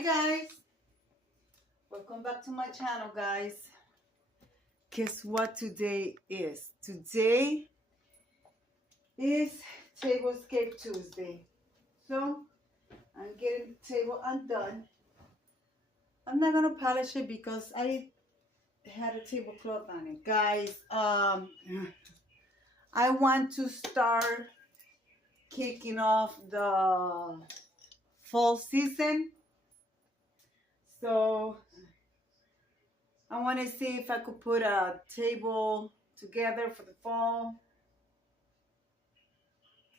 Hi guys, welcome back to my channel, guys. Guess what today is? Today is Tablescape Tuesday. So I'm getting the table undone. I'm not gonna polish it because I had a tablecloth on it, guys. I want to start kicking off the fall season. So I want to see if I could put a table together for the fall.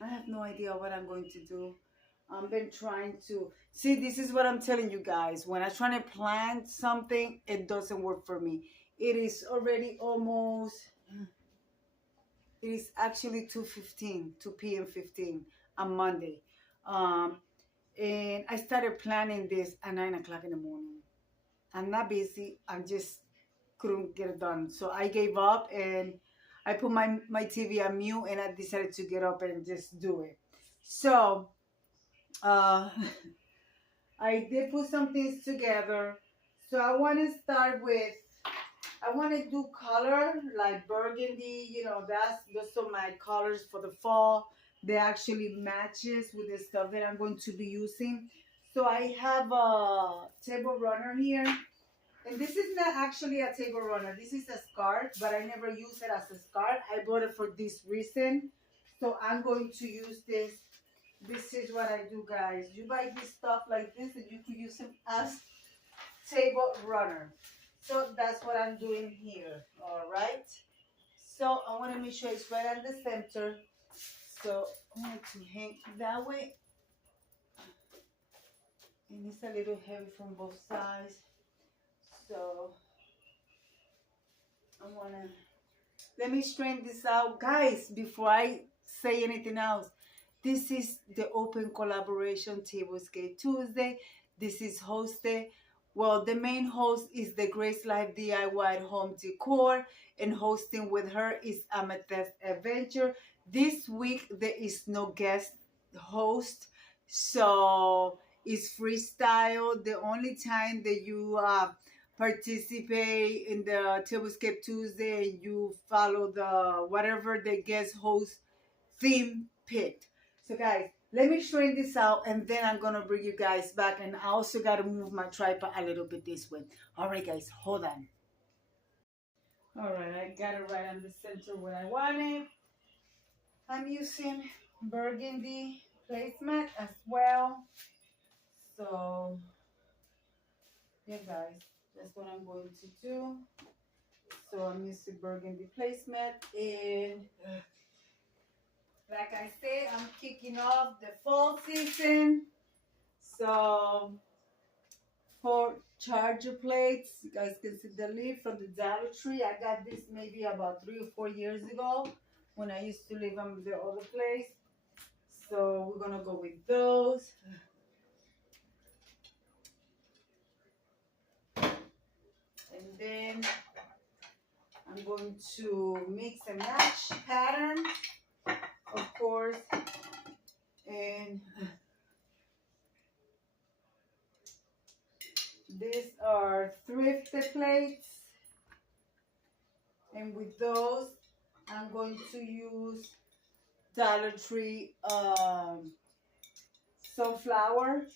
I have no idea what I'm going to do. I've been trying to see. This is what I'm telling you guys. When I try to plan something, it doesn't work for me. It is already almost. It is actually 2:15, 2 p.m. 15 on Monday, and I started planning this at 9 o'clock in the morning. I'm not busy. I just couldn't get it done, so I gave up and I put my TV on mute and I decided to get up and just do it. So I did put some things together. So I want to start with, I want to do color like burgundy. You know, those are my colors for the fall. They actually matches with the stuff that I'm going to be using. So I have a table runner here. And this is not actually a table runner. This is a scarf, but I never use it as a scarf. I bought it for this reason. So I'm going to use this. This is what I do, guys. You buy this stuff like this and you can use it as table runner. So that's what I'm doing here. All right. So I want to make sure it's right on the center. So I'm going to hang that way. And it's a little heavy from both sides. So I want to, let me straighten this out. Guys, before I say anything else, this is the open collaboration Tablescape Tuesday. This is hosted, well, the main host is the Grace Life DIY Home Decor, and hosting with her is Amethyst Adventure. This week there is no guest host, so it's freestyle. The only time that you participate in the Tablescape Tuesday and you follow the whatever the guest host theme picked. So guys, let me straighten this out and then I'm gonna bring you guys back, and I also gotta move my tripod a little bit this way. All right guys, hold on. All right, I got it right on the center where I want it. I'm using burgundy placemat as well. So yeah guys, that's what I'm going to do. So I'm using burgundy placemat, and like I said, I'm kicking off the fall season. So for charger plates, you guys can see the leaf from the Dollar Tree. I got this maybe about 3 or 4 years ago when I used to live on the other place. So we're gonna go with those. And then I'm going to mix and match pattern, of course. And these are thrifted plates. And with those, I'm going to use Dollar Tree sunflower.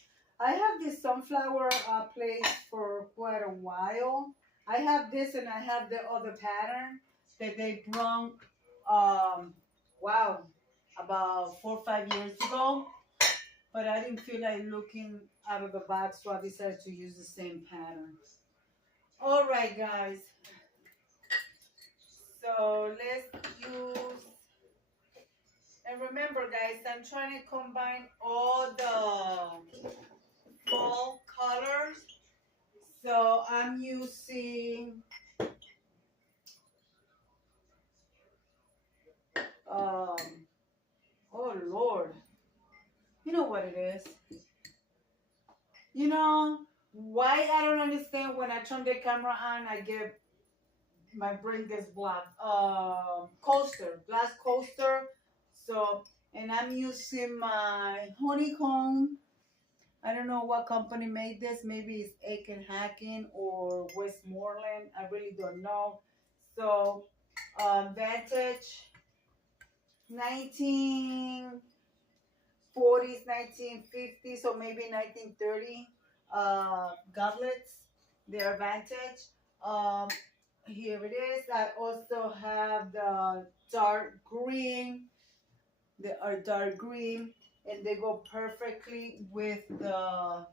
I have this sunflower plate for quite a while. I have this and I have the other pattern that they brought, wow, about 4 or 5 years ago. But I didn't feel like looking out of the box, so I decided to use the same pattern. All right, guys. So let's use, and remember guys, I'm trying to combine all the fall colors. So I'm using oh Lord, you know what it is. You know why I don't understand when I turn the camera on, my brain gets black. Coaster, glass coaster. So, and I'm using my honeycomb I don't know what company made this. Maybe it's Aiken Hacking or Westmoreland. I really don't know. So, vintage 1940s, 1950s, or maybe 1930 goblets. They're vintage. Um, Here it is. I also have the dark green. They are dark green, and they go perfectly with the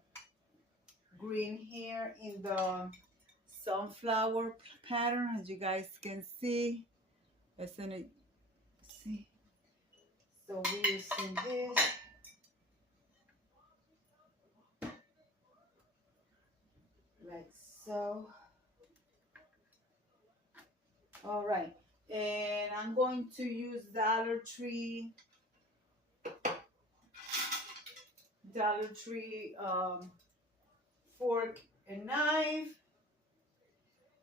green here in the sunflower pattern, as you guys can see. Isn't it? See, so we're using this like so. All right, and I'm going to use Dollar Tree fork and knife,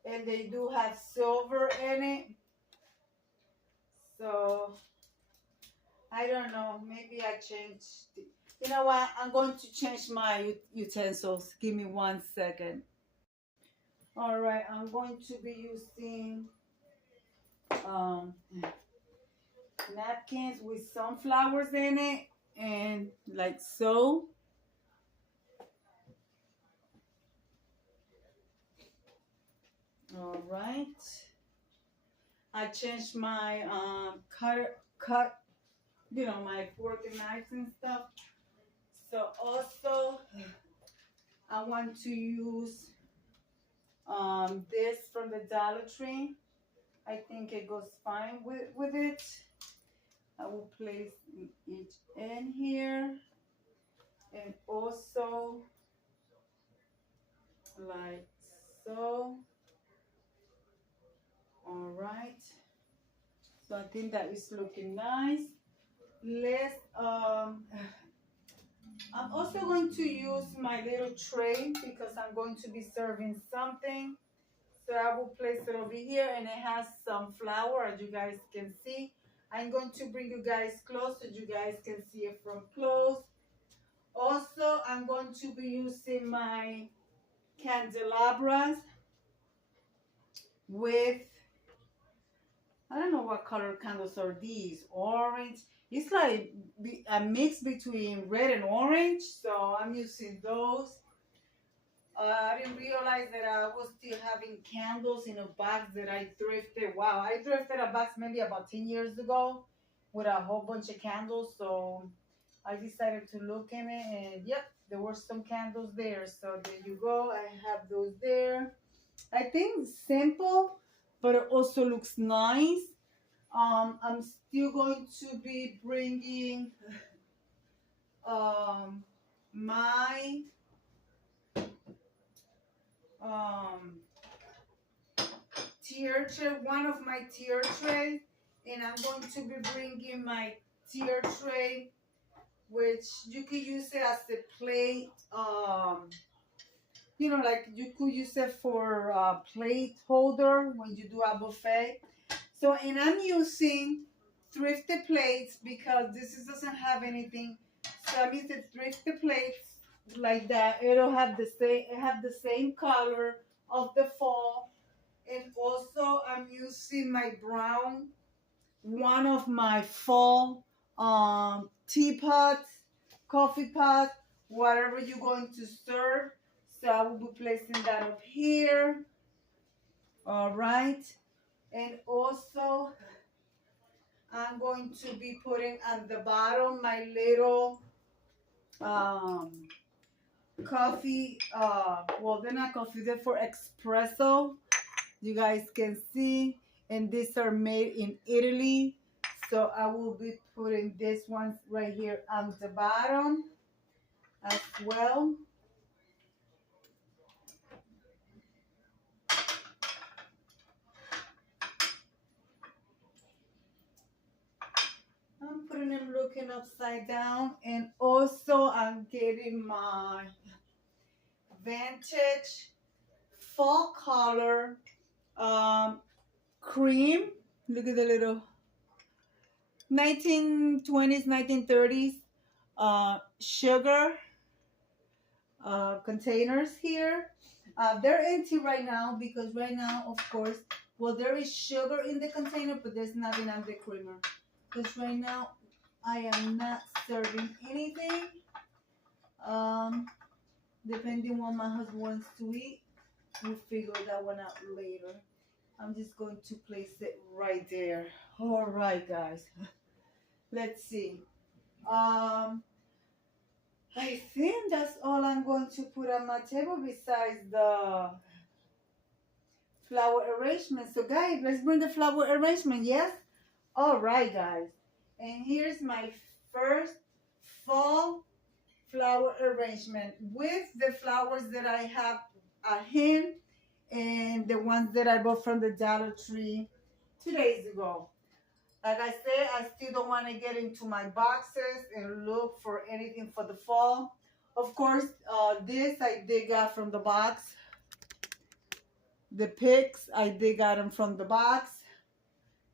and they do have silver in it. So I don't know. Maybe I changed. You know what? I'm going to change my utensils. Give me 1 second. All right. I'm going to be using um, napkins with sunflowers in it, and like so. All right. I changed my cut, my fork and knives and stuff. So also, I want to use this from the Dollar Tree. I think it goes fine with it. I will place each in here, and also like so. All right. So I think that is looking nice. Let's I'm also going to use my little tray because I'm going to be serving something. So I will place it over here, and it has some flour, as you guys can see. I'm going to bring you guys close so you guys can see it from close. Also, I'm going to be using my candelabras with, I don't know what color candles are these, orange. It's like a mix between red and orange, so I'm using those. I didn't realize that I was still having candles in a box that I thrifted. Wow, I thrifted a box maybe about 10 years ago with a whole bunch of candles. So I decided to look in it, and yep, there were some candles there. So there you go. I have those there. I think simple, but it also looks nice. I'm still going to be bringing my um tier tray, one of my tier trays, and I'm going to be bringing my tier tray, which you could use it as a plate. Like you could use it for a plate holder when you do a buffet. So, and I'm using thrifted plates because doesn't have anything. So I'm using thrifted plates like that. It have the same color of the fall. And also I'm using my brown, one of my fall teapots, coffee pot, whatever you're going to serve. So I will be placing that up here. All right. And also I'm going to be putting at the bottom my little coffee. Well, they're not coffee, they're for espresso. You guys can see, and these are made in Italy. So I will be putting this one right here on the bottom as well. I'm putting them looking upside down, and also I'm getting my vintage fall color cream. Look at the little 1920s, 1930s sugar. containers here. They're empty right now because right now, of course, well, there is sugar in the container, but there's nothing on the creamer. Because right now, I am not serving anything. Depending on what my husband wants to eat, we'll figure that one out later. I'm just going to place it right there. All right, guys. Let's see. I think that's all I'm going to put on my table besides the flower arrangement. So guys, let's bring the flower arrangement, yes? All right, guys. And here's my first fall flower arrangement with the flowers that I have at hand and the ones that I bought from the Dollar Tree 2 days ago. Like I said, I still don't want to get into my boxes and look for anything for the fall. Of course, this I did got from the box. The picks, I did got them from the box.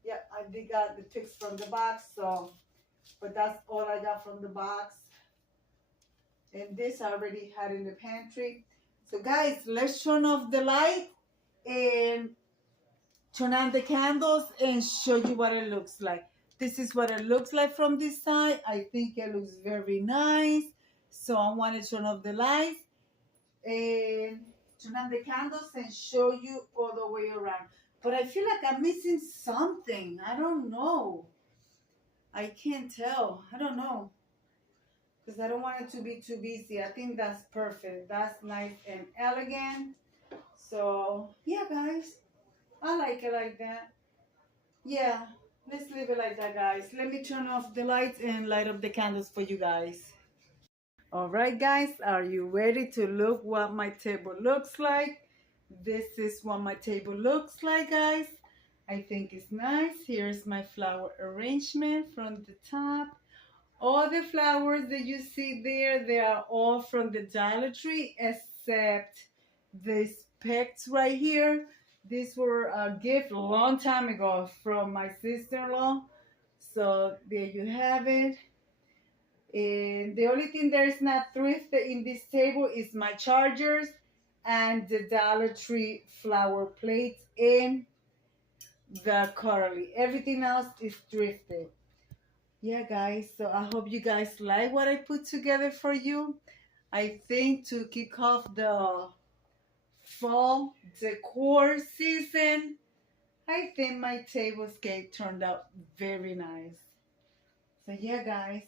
Yeah, I did got the picks from the box. So, but that's all I got from the box. And this I already had in the pantry. So guys, let's turn off the light and turn on the candles and show you what it looks like. This is what it looks like from this side. I think it looks very nice. So I want to turn off the lights and turn on the candles and show you all the way around. But I feel like I'm missing something. I don't know. I can't tell. I don't know. Because I don't want it to be too busy. I think that's perfect. That's nice and elegant. So, yeah, guys. I like it like that. Yeah, let's leave it like that, guys. Let me turn off the lights and light up the candles for you guys. All right, guys. Are you ready to look what my table looks like? This is what my table looks like, guys. I think it's nice. Here's my flower arrangement from the top. All the flowers that you see there, they are all from the Dollar Tree except these pecks right here. These were a gift a long time ago from my sister-in-law. So there you have it. And the only thing that is not thrifted in this table is my chargers and the Dollar Tree flower plates and the curly. Everything else is thrifted. Yeah, guys, so I hope you guys like what I put together for you. I think to kick off the fall decor season, I think my tablescape turned out very nice. So yeah, guys,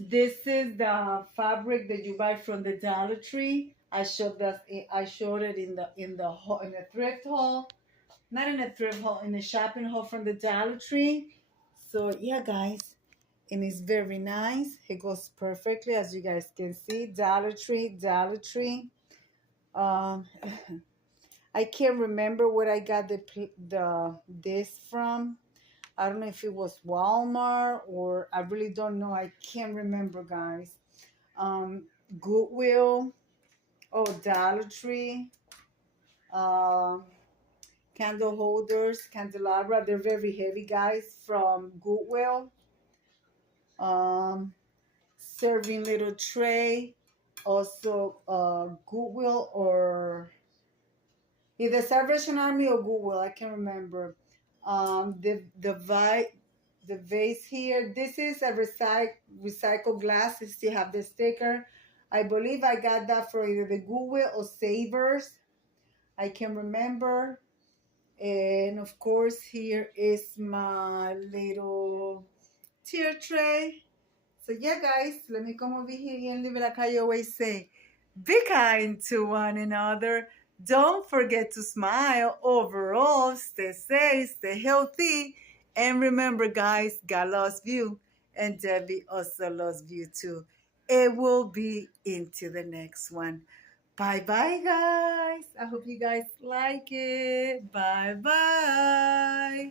this is the fabric that you buy from the Dollar Tree. I showed it in the thrift haul, not in a thrift haul, in the shopping haul from the Dollar Tree. So yeah, guys, and it's very nice. It goes perfectly, as you guys can see. Dollar Tree, Dollar Tree. I can't remember where I got this from. I don't know if it was Walmart or I really don't know. I can't remember, guys. Goodwill. Oh, Dollar Tree. Candle holders, candelabra. They're very heavy, guys, from Goodwill. Serving little tray, also Goodwill or either Salvation Army or Goodwill. I can't remember. The vase here. This is a recycled glass. It still have the sticker. I believe I got that for either the Goodwill or Savers. I can remember. And of course, here is my little tier tray. So yeah, guys, let me come over here and leave it like I always say. Be kind to one another. Don't forget to smile. Overall, stay safe, stay healthy. And remember, guys, God loves you. And Debbie also loves you too. It will be into the next one. Bye-bye, guys. I hope you guys like it. Bye-bye.